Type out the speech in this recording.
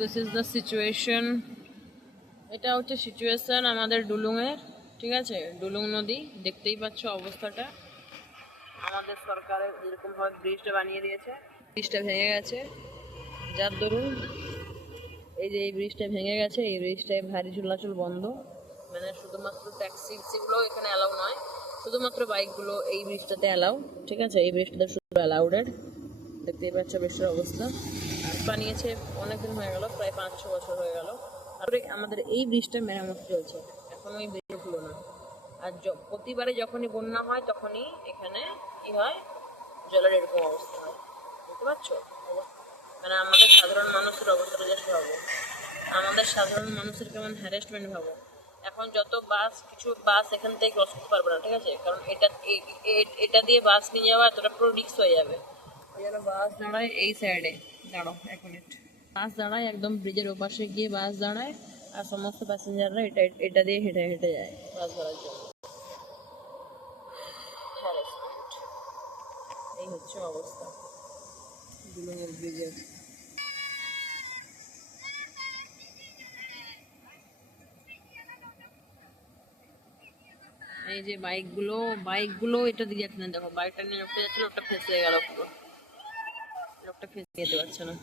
This is the situation এটা হচ্ছে situation আমাদের ডুলুংয়ের, ঠিক আছে? ডুলুং নদী, দেখতেই পাচ্ছ অবস্থাটা। আমাদের সরকারের এরকমভাবে ব্রিজটা বানিয়ে দিয়েছে। ব্রিজটা ভেঙে গেছে। যার দরুন এই যে এই ব্রিজটা ভেঙে গেছে, এই ব্রিজটায় ভারী চলাচল বন্ধ। মানে শুধুমাত্র ট্যাক্সি ট্যাক্সিগুলো এখানে অ্যালাউ নয়, শুধুমাত্র বাইকগুলো এই ব্রিজটাতে অ্যালাউ ঠিক আছে? এই ব্রিজটাতে শুধু অ্যালাউডেড দেখতেই পাচ্ছ ব্রিজটার অবস্থা। আর বানিয়েছে অনেকদিন হয়ে গেল, প্রায় পাঁচ ছ বছর হয়ে গেল। আর আমাদের এই ব্রিজটা মেরামত চলছে। এখন ওই ব্রিজ হলো না। আর প্রতিবারে যখনই বন্যা হয়, তখনই এখানে কি হয়? জলের এরকম অবস্থা হয়। বুঝতে পারছ মানে আমাদের সাধারণ মানুষের অবস্থাটা জাস্ট ভাবো আমাদের সাধারণ মানুষের কেমন হ্যারাসমেন্ট ভাবো। এখন যত বাস, কিছু বাস এখান থেকে ক্রস করতে পারবে না, ঠিক আছে? কারণ এটা এটা দিয়ে বাস নিয়ে যাওয়া এতটা পুরো রিক্স হয়ে যাবে। বাস দাঁড়ায় এই সাইডে দাঁড়ো এক মিনিট বাস দাঁড়ায় একদম ব্রিজের ওপাশে গিয়ে বাস দাঁড়ায় আর সমস্ত প্যাসেঞ্জাররা এটা এটা দিয়ে হেঁটে হেঁটে যায় বাস ধরার জন্য। এই হচ্ছে অবস্থা। দুলুঙ্গের ব্রিজের এই যে বাইকগুলো বাইকগুলো এটা দিয়ে যাচ্ছে না দেখো বাইকটা নিয়ে যাচ্ছিল লোকটা ফেসে গেল পুরো। লোকটা ফেস যেতে পারছে না।